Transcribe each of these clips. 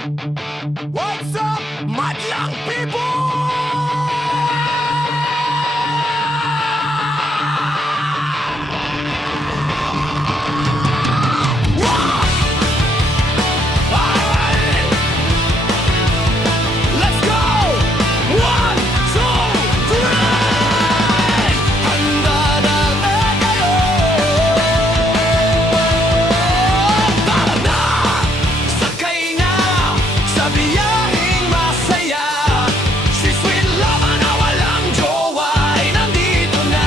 What's up, madlang people? Let's go! 1, 2, 3! Handa na ba kayo? Tara na! Sakay na sa biyaheng masaya. Si sweet love na walang jowa ay nandito na.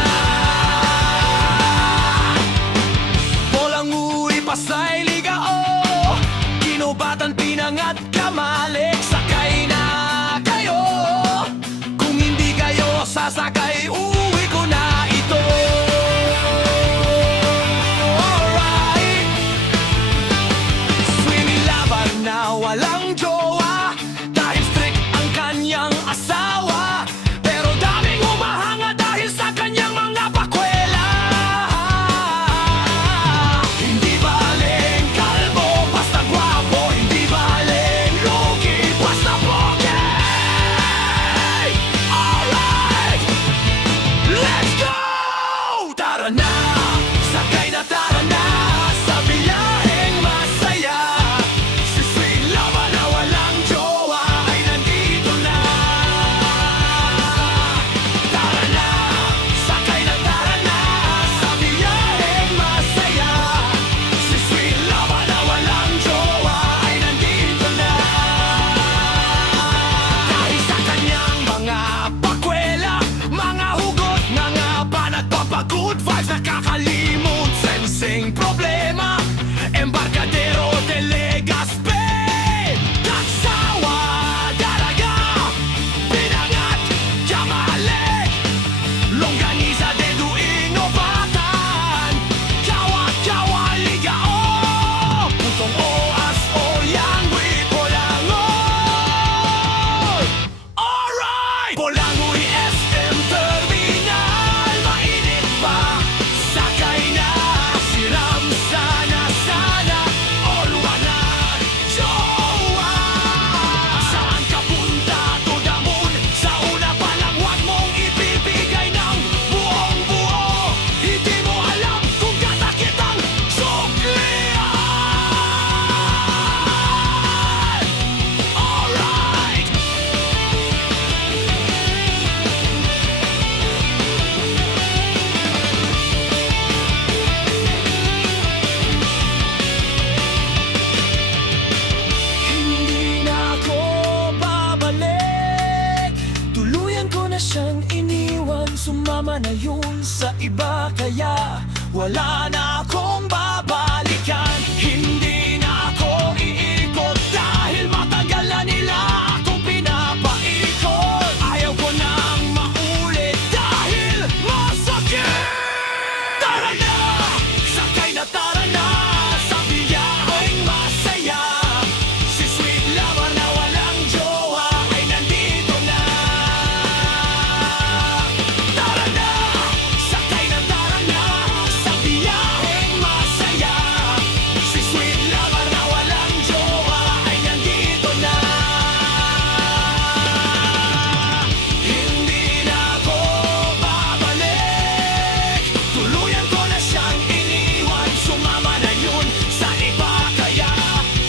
Walang uwi, Pasay, Ligao, Ginubatan, Pinangat, Kamalik. Sakay na kayo. Kung hindi kayo sasakay, uwi ko na ito. Alright. Swimmy laban na walang jowa, dahil strict ang kanyang asawa. Pero daming humahanga dahil sa kanyang mga pakwela. Hindi baling kalbo, basta gwapo. Hindi baling lugi, basta pogi. Alright, let's go! Tara na, sakay na, tara na sa biyaheng masaya. Si sweet love na walang jowa ay nandito na. Tara na, sakay na, tara na sa biyaheng masaya. Si sweet love na walang jowa ay nandito na. Dahil sa kanyang mga pakwela, mga hugot, mga ba nagpapa-good vibes, nakakalimot, sensing problema. Embarkadero de Legazpi, nagsawa, dalaga, Pinangat, Kamalik, Longganisa de Ginubatan, Kawat, Ligao, Putong Oas, Olyangwi, Polangoy. Alright! Polangoy SM Terminal, mainit pa, sakay na. Siram sana, Oluwa na, jowa. Saan ka punta, to the moon? Sa una pa lang, wag mong ibibigay ng buong buo. Hindi mo alam kung katakit ang suklian. Alright! Hindi na ako babalik. Tuluyan ko na siyang iniwan. Sumama na yun sa iba, kaya wala na akong babalikan. Hindi na ako iikot dahil matagal na nila akong pinapaikot. Ayaw ko nang maulit dahil masakit. Tara na! Sakay na, tara na sa biyaheng masaya. Si sweet lover na walang jowa ay nandito na. Tara na! Sakay na, tara na sa biyaheng masaya. Si sweet lover na walang jowa ay nandito na. Hindi na ako babalik. Tuluyan ko na siyang iniwan. Sumama na yun sa iba, kaya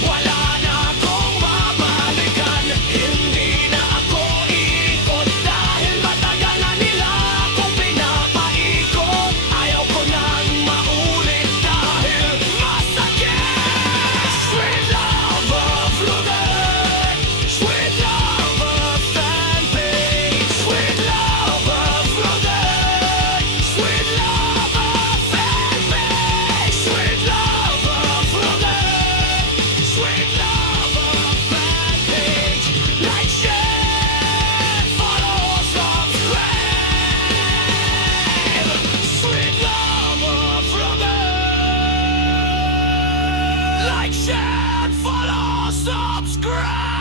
wala na akong babalikan. Hindi na ako iikot dahil matagal na nila akong pinapaikot. Ayaw ko nang maulit dahil masakit. Sweet love of Lugay, sweet love of fanpage, sweet love of Lugay, sweet love of fanpage, sweet love of Lugay, sweet love of fanpage. Like, share, follow, subscribe. Sweet love of Lugay. Like, share, follow, subscribe.